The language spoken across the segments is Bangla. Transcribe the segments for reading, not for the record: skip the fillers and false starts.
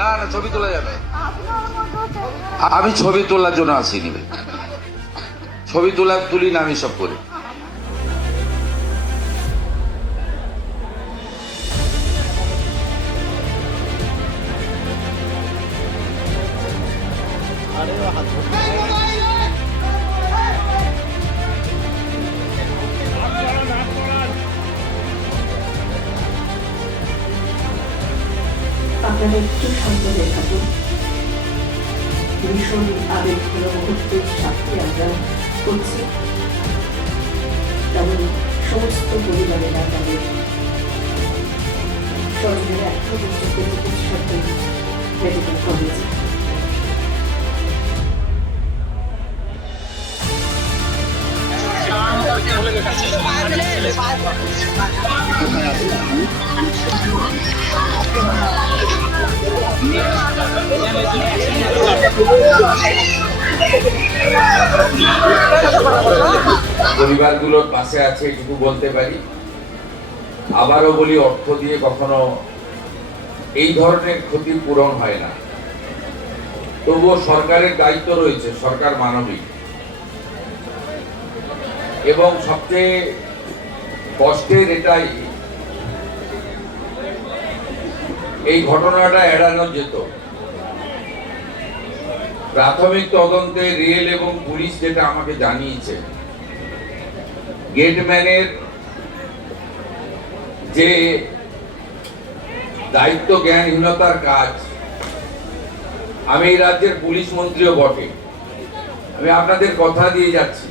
না না, ছবি তোলা যাবে। আমি ছবি তোলার জন্য আসিনি, ছবি তুলি না আমি সব করি। আপনারা একটু শান্ত হয়ে থাকুন। ভীষণ আবেগঘন মুহূর্তের সাথে আমরা করছি, তেমন সমস্ত পরিবারেরা তাদের স্বজনেরা এখনো পর্যন্ত চিকিৎসাতে মেডিকেল কলেজে। পরিবারগুলোর পাশে আছে এটুকু বলতে পারি। আবারও বলি, অর্থ দিয়ে কখনো এই ধরনের ক্ষতি পূরণ হয় না। তবুও সরকারের দায়িত্ব রয়েছে, সরকার মানবিক, এবং সবচেয়ে কষ্টের এটাই, এই ঘটনাটা এড়ানো যেত। প্রাথমিক তদন্তে রেল এবং পুলিশ যেটা আমাকে জানিয়েছে, গেটম্যানের যে দায়িত্ব জ্ঞানহীনতার কাজ, আমি এই রাজ্যের পুলিশ মন্ত্রীও বটে, আমি আপনাদের কথা দিয়ে যাচ্ছি,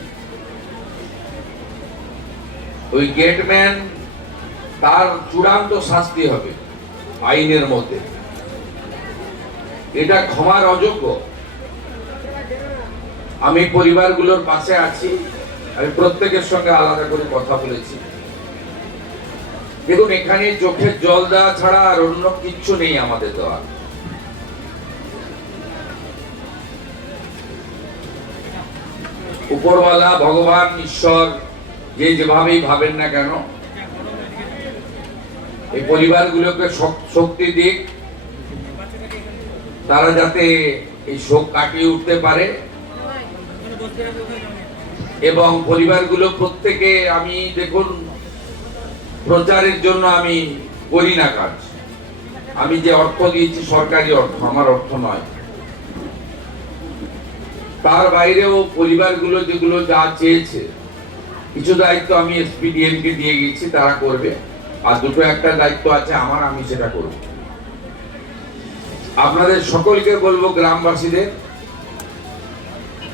ওই গেটম্যান তার চূড়ান্ত শাস্তি হবে আইনের মধ্যে। এটা ক্ষমার অযোগ্য। আমি পরিবারগুলোর পাশে আছি, আমি প্রত্যেকের সঙ্গে আলাদা করে কথা বলেছি। দেখুন, এখানে চোখের জল দেওয়া ছাড়া আর অন্য কিচ্ছু নেই আমাদের দেওয়া। উপরওয়ালা, ভগবান, ঈশ্বর, যে যেভাবেই ভাবেন না কেন, এই পরিবারগুলোকে শক্তি দিক, তারা যাতে এই শোক কাটিয়ে উঠতে পারে। এবং পরিবারগুলো প্রত্যেকে, আমি দেখুন, প্রচারের জন্য আমি করি না কাজ। আমি যে অর্থ দিয়েছি সরকারি অর্থ, আমার অর্থ নয়। তার বাইরেও পরিবারগুলো যেগুলো যা চেয়েছে, কিছু দায়িত্ব আমি এসপিডিএম কে দিয়ে গেছি, তারা করবে। আর দুটো একটা দায়িত্ব আছে আমার, আমি সেটা করব। আপনাদের সকলকে বলবো, গ্রামবাসীদের,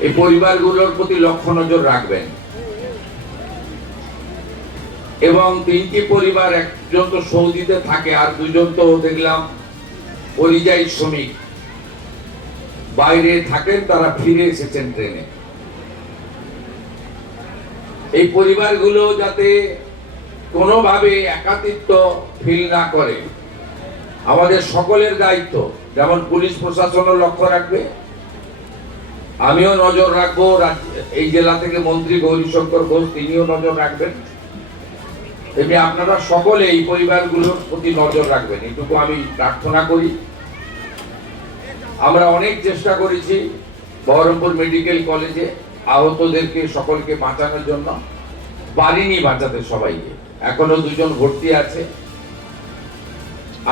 এই পরিবারগুলোর প্রতি লক্ষ্য নজর রাখবেন। এবং তিনটি পরিবার, একজন তো সৌদিতে থাকে, আর দুজন তো দেখলাম পরিযায়ী শ্রমিক, বাইরে থাকেন, তারা ফিরে এসেছেন ট্রেনে। এই পরিবারগুলো যাতে কোনোভাবে একাকিত্ব ফিল না করে, আমাদের সকলের দায়িত্ব। যেমন পুলিশ প্রশাসনও লক্ষ্য রাখবে, আমিও নজর রাখবো, এই জেলা থেকে মন্ত্রী গৌরীশঙ্কর ঘোষ তিনিও নজর রাখবেন। এমনি আপনারা সকলে এই পরিবারগুলোর প্রতি নজর রাখবেন, এটুকু আমি প্রার্থনা করি। আমরা অনেক চেষ্টা করেছি বহরমপুর মেডিকেল কলেজে আহতদেরকে সকলকে বাঁচানোর জন্য, পারিনি বাঁচাতে সবাইকে। এখনো দুজন ভর্তি আছে,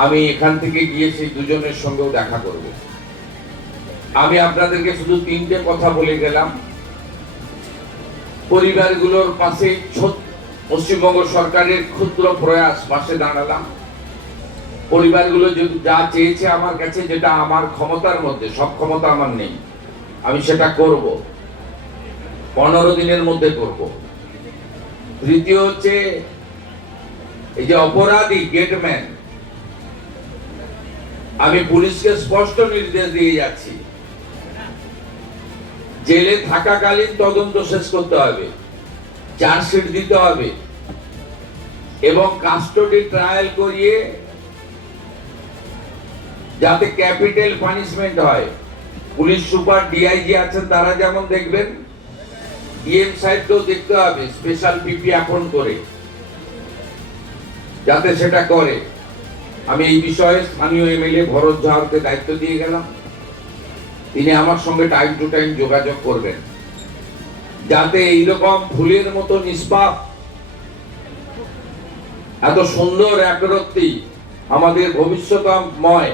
আমি এখান থেকে গিয়ে সেই দুজনের সঙ্গেও দেখা করব। আমি আপনাদেরকে শুধু তিনটে কথা বলে গেলাম। পরিবারগুলোর পাশে পশ্চিমবঙ্গ সরকারের ক্ষুদ্র প্রয়াস, পাশে দাঁড়ালাম। পরিবারগুলো যা চেয়েছে আমার কাছে, যেটা আমার ক্ষমতার মধ্যে, সব ক্ষমতা আমার নেই, আমি সেটা করব, 15 দিনের মধ্যে করব। তৃতীয় হচ্ছে, এই যে অপরাধী গেটম্যান, আমি পুলিশকে স্পষ্ট নির্দেশ দিয়ে যাচ্ছি, জেলে থাকাকালীন তদন্ত শেষ করতে হবে, চার্জশিট দিতে হবে, এবং কাস্টডি ট্রায়াল করিয়ে যাতে ক্যাপিটাল পানিশমেন্ট হয়। পুলিশ সুপার, ডিআইজি আছেন, তারা যেমন দেখবেন, ডিএম সাহেবকেও দেখতে হবে, স্পেশাল পিপি আপন করে, যাতে সেটা করে। আমি এই বিষয়ে স্থানীয় এমএলএ ভরত ঝাড়কে দায়িত্ব দিয়ে গেলাম। তিনি আমার সঙ্গে টাইম টু টাইম যোগাযোগ করবেন, যাতে এইরকম ফুলের মতো নিষ্পাপ, এত সুন্দর একরত্তি, আমাদের ভবিষ্যৎময়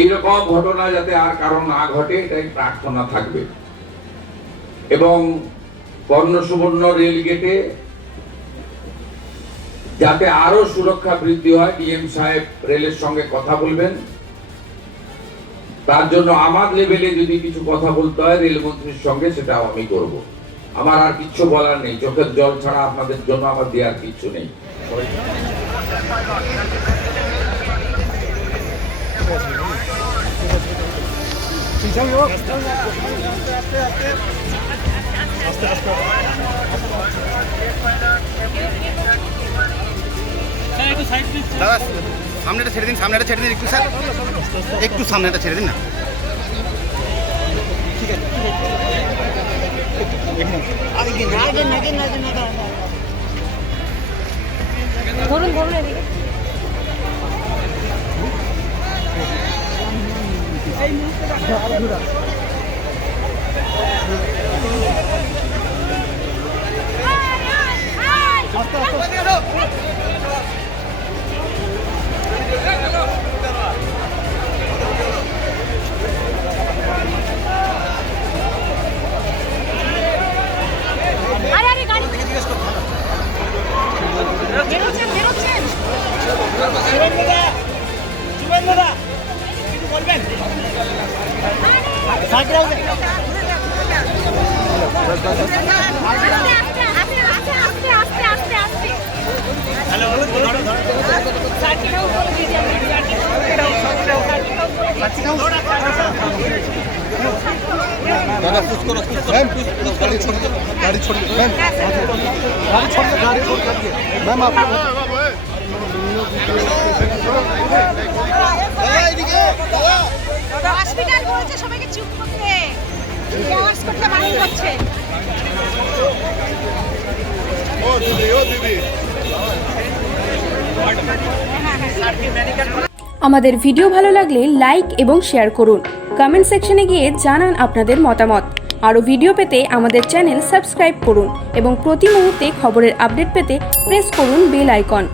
এইরকম ঘটনা যাতে আর কারণ না ঘটে, এটাই প্রার্থনা থাকবে। এবং কর্ণ সুবর্ণ রেল গেটে যাতে আরো সুরক্ষা বৃদ্ধি হয়, ডিএম সাহেব রেলের সঙ্গে কথা বলবেন। তার জন্য আমার লেভেলে যদি কিছু কথা বলতে হয় রেলমন্ত্রীর সঙ্গে, সেটাও আমি করব। আমার আর কিচ্ছু বলার নেই, চোখের জল ছাড়া আপনাদের জন্য আমার দেওয়ার কিচ্ছু নেই। দাদা সামনেটা ছেড়ে দিন, সামনেটা ছেড়ে দিন একটু স্যার, একটু সামনেটা ছেড়ে দিন না। ধরুন ধরুন এদিকে। दादा पुश करो, मैम गाड़ी छोड़ दो, गाड़ी छोड़ दो मैम, गाड़ी छोड़ दो, गाड़ी छोड़ दीजिए मैम। आप হসপিটাল বলছে সবাইকে চুপ করতে, আওয়াজ করতে মানা করছে। ও দিদি আমাদের ভিডিও ভালো লাগলে লাইক এবং শেয়ার করুন। কমেন্ট সেকশনে গিয়ে জানান আপনাদের মতামত। আরও ভিডিও পেতে আমাদের চ্যানেল সাবস্ক্রাইব করুন এবং প্রতি মুহূর্তে খবরের আপডেট পেতে প্রেস করুন বেল আইকন।